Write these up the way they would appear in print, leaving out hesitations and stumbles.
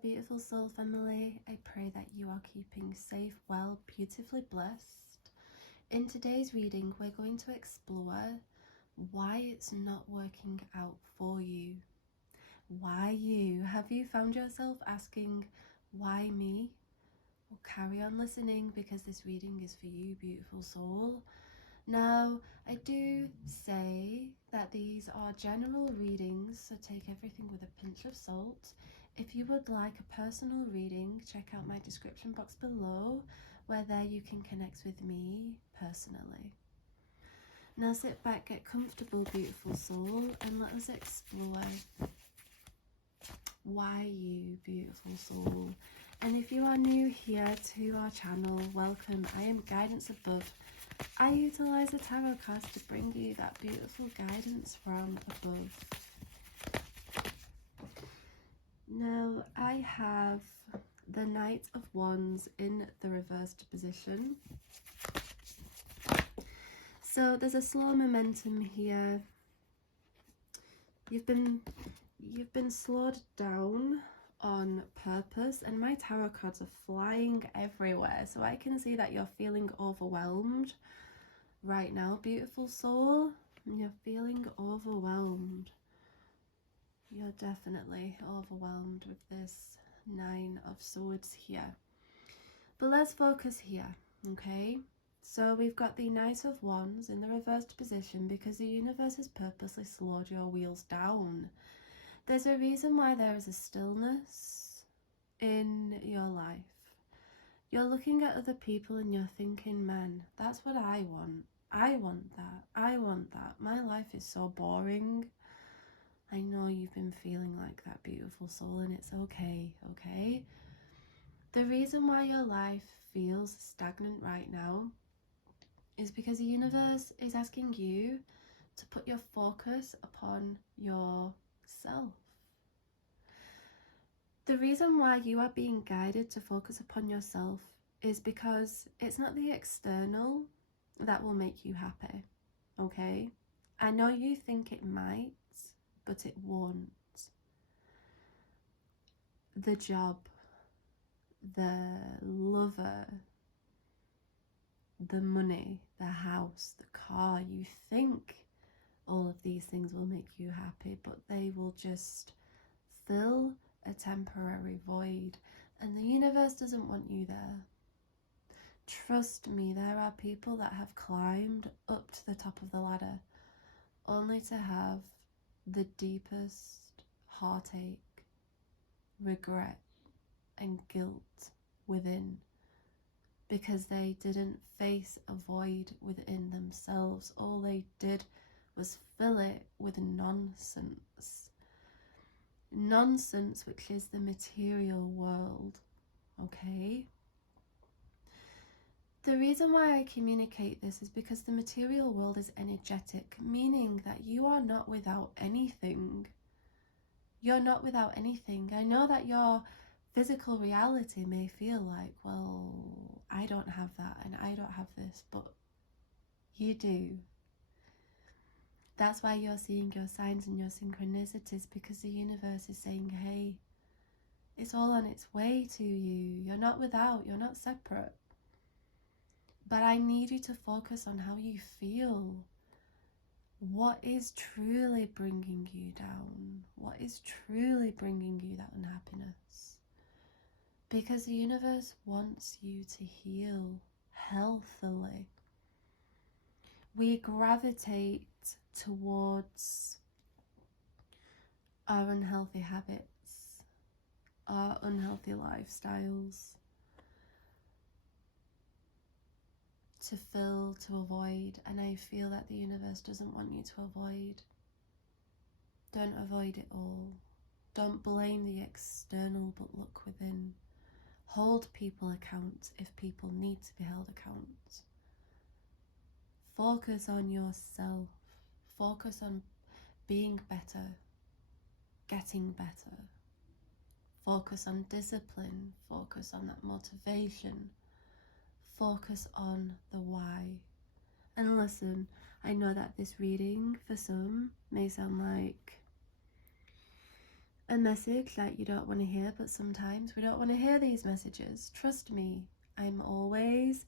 beautiful soul family. I pray that you are keeping safe, well, beautifully blessed. In today's reading, we're going to explore why it's not working out for you. Why you? Have you found yourself asking, why me? Well, carry on listening because this reading is for you, beautiful soul. Now, I do say that these are general readings, so take everything with a pinch of salt. If you would like a personal reading, check out my description box below, where there you can connect with me personally. Now sit back, get comfortable, beautiful soul, and let us explore why you, beautiful soul. And if you are new here to our channel, welcome. I am Guidance Above. I utilize the tarot cards to bring you that beautiful guidance from above. Now I have the Knight of Wands in the reversed position. So there's a slow momentum here. You've been slowed down on purpose, and my tarot cards are flying everywhere, so I can see that you're feeling overwhelmed right now, beautiful soul. You're feeling overwhelmed. You're definitely overwhelmed with this Nine of Swords here, but let's focus here. Okay, so we've got the Knight of Wands in the reversed position because the universe has purposely slowed your wheels down. There's a reason why there is a stillness in your life. You're looking at other people and you're thinking, man, that's what I want. I want that. I want that. My life is so boring. I know you've been feeling like that, beautiful soul, and it's okay, okay? The reason why your life feels stagnant right now is because the universe is asking you to put your focus upon yourself. The reason why you are being guided to focus upon yourself is because it's not the external that will make you happy, okay? I know you think it might, but it won't. The job, the lover, the money, the house, the car, you think all of these things will make you happy, but they will just fill a temporary void, and the universe doesn't want you there. Trust me, there are people that have climbed up to the top of the ladder only to have the deepest heartache, regret and guilt within, because they didn't face a void within themselves. All they did was fill it with nonsense, which is the material world, okay? The reason why I communicate this is because the material world is energetic, meaning that you are not without anything. You're not without anything. I know that your physical reality may feel like, well, I don't have that and I don't have this, but you do. That's why you're seeing your signs and your synchronicities, because the universe is saying, hey, it's all on its way to you. You're not without, you're not separate. But I need you to focus on how you feel. What is truly bringing you down? What is truly bringing you that unhappiness? Because the universe wants you to heal healthily. We gravitate towards our unhealthy habits, our unhealthy lifestyles, to fill, to avoid, and I feel that the universe doesn't want you to avoid. Don't avoid it all. Don't blame the external, but look within. Hold people account if people need to be held account. Focus on yourself. Focus on being better, getting better. Focus on discipline. Focus on that motivation. Focus on the why. And listen, I know that this reading for some may sound like a message that you don't want to hear, but sometimes we don't want to hear these messages. Trust me, I'm always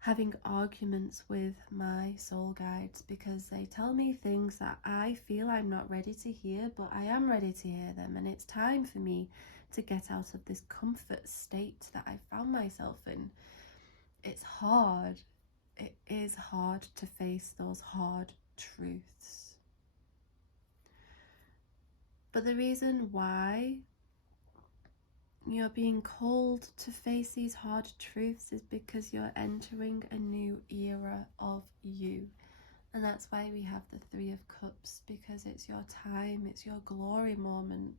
having arguments with my soul guides because they tell me things that I feel I'm not ready to hear, but I am ready to hear them, and it's time for me to get out of this comfort state that I found myself in. It's hard. It is hard to face those hard truths. But the reason why you're being called to face these hard truths is because you're entering a new era of you. And that's why we have the Three of Cups, because it's your time, it's your glory moment.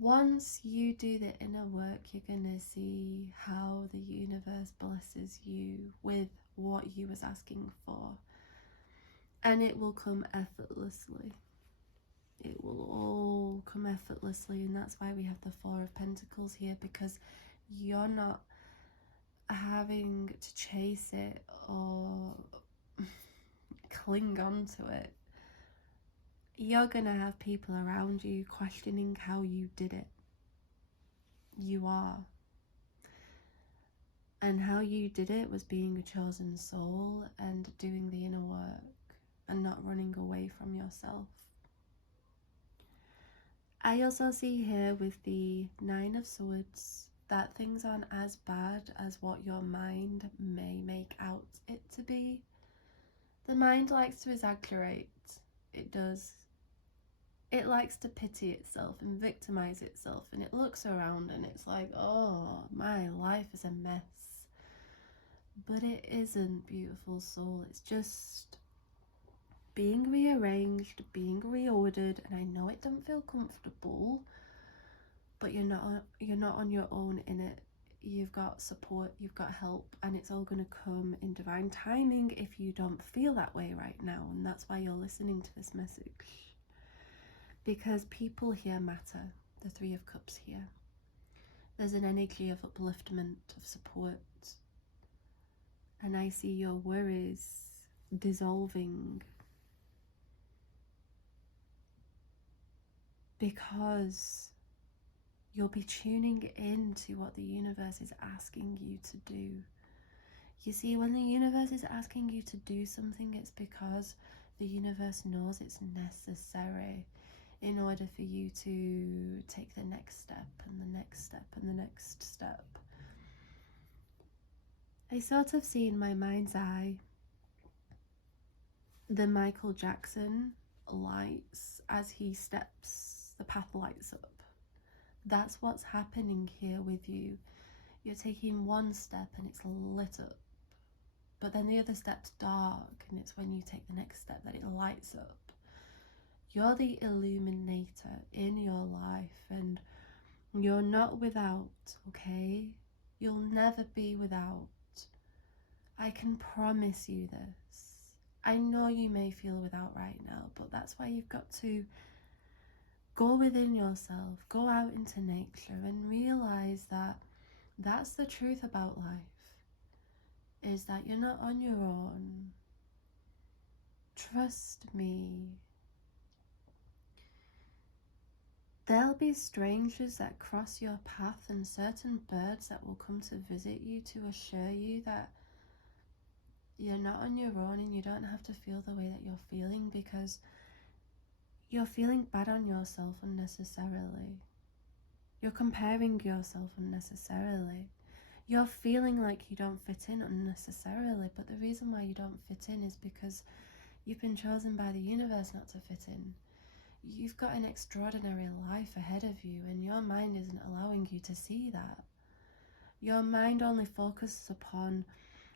Once you do the inner work, you're gonna see how the universe blesses you with what you was asking for. And it will come effortlessly. It will all come effortlessly, and that's why we have the Four of Pentacles here, because you're not having to chase it or cling on to it. You're gonna have people around you questioning how you did it. You are. And how you did it was being a chosen soul and doing the inner work and not running away from yourself. I also see here with the Nine of Swords that things aren't as bad as what your mind may make out it to be. The mind likes to exaggerate. It does. It likes to pity itself and victimize itself, and it looks around and it's like, oh, my life is a mess. But it isn't, beautiful soul. It's just being rearranged, being reordered, and I know it doesn't feel comfortable, but you're not on your own in it. You've got support, you've got help, and it's all going to come in divine timing if you don't feel that way right now. And that's why you're listening to this message, because people here matter. The Three of Cups here, there's an energy of upliftment, of support, and I see your worries dissolving because you'll be tuning in to what the universe is asking you to do. You see, when the universe is asking you to do something, it's because the universe knows it's necessary in order for you to take the next step and the next step and the next step. I sort of see in my mind's eye the Michael Jackson lights as he steps, the path lights up. That's what's happening here with you. You're taking one step and it's lit up, but then the other step's dark, and it's when you take the next step that it lights up. You're the illuminator in your life, and you're not without, okay? You'll never be without. I can promise you this. I know you may feel without right now, but that's why you've got to go within yourself, go out into nature, and realize that that's the truth about life, is that you're not on your own. Trust me. There'll be strangers that cross your path and certain birds that will come to visit you to assure you that you're not on your own and you don't have to feel the way that you're feeling, because you're feeling bad on yourself unnecessarily. You're comparing yourself unnecessarily. You're feeling like you don't fit in unnecessarily, but the reason why you don't fit in is because you've been chosen by the universe not to fit in. You've got an extraordinary life ahead of you, and your mind isn't allowing you to see that. Your mind only focuses upon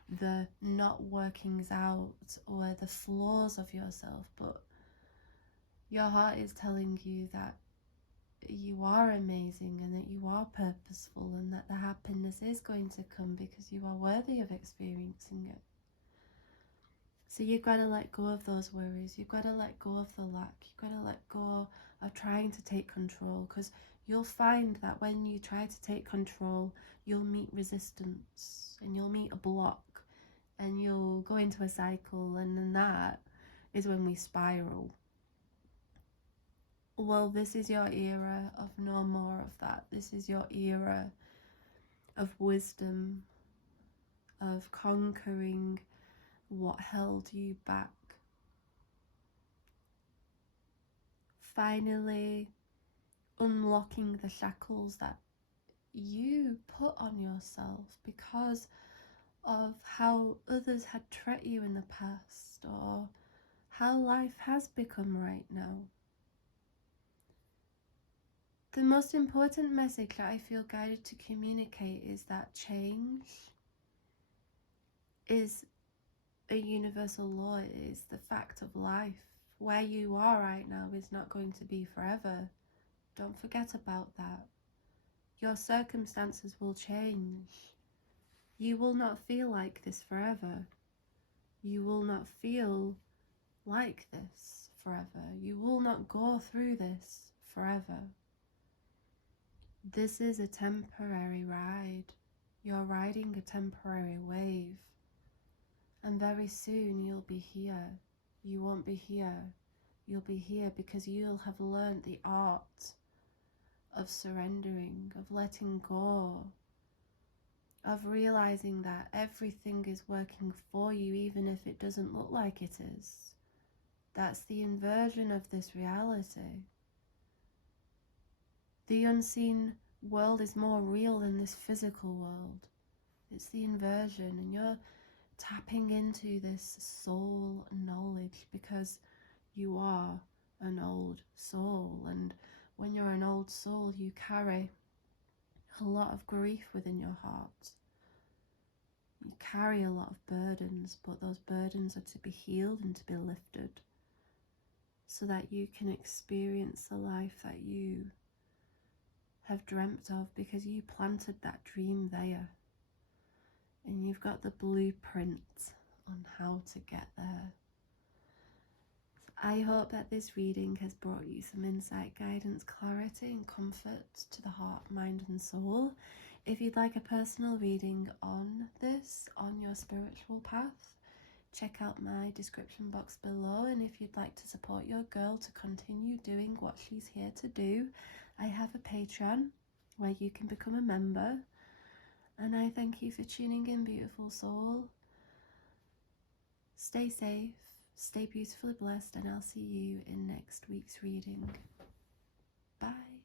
the not workings out or the flaws of yourself, but your heart is telling you that you are amazing and that you are purposeful and that the happiness is going to come because you are worthy of experiencing it. So you've got to let go of those worries. You've got to let go of the lack. You've got to let go of trying to take control, because you'll find that when you try to take control, you'll meet resistance and you'll meet a block and you'll go into a cycle, and then that is when we spiral. well, this is your era of no more of that. This is your era of wisdom, of conquering what held you back. Finally unlocking the shackles that you put on yourself because of how others had treated you in the past, or how life has become right now. The most important message that I feel guided to communicate is that change is a universal law. It is the fact of life. Where you are right now is not going to be forever. Don't forget about that. Your circumstances will change. You will not feel like this forever. You will not feel like this forever. You will not go through this forever. This is a temporary ride. You're riding a temporary wave. And very soon you'll be here. You won't be here. You'll be here because you'll have learned the art of surrendering, of letting go, of realizing that everything is working for you even if it doesn't look like it is. That's the inversion of this reality. The unseen world is more real than this physical world. It's the inversion, and you're tapping into this soul knowledge because you are an old soul, and when you're an old soul you carry a lot of grief within your heart. You carry a lot of burdens, but those burdens are to be healed and to be lifted so that you can experience the life that you have dreamt of, because you planted that dream there and you've got the blueprint on how to get there. I hope that this reading has brought you some insight, guidance, clarity and comfort to the heart, mind and soul. If you'd like a personal reading on this, on your spiritual path, check out my description box below. And if you'd like to support your girl to continue doing what she's here to do, I have a Patreon where you can become a member. And I thank you for tuning in, beautiful soul. Stay safe, stay beautifully blessed, and I'll see you in next week's reading. Bye.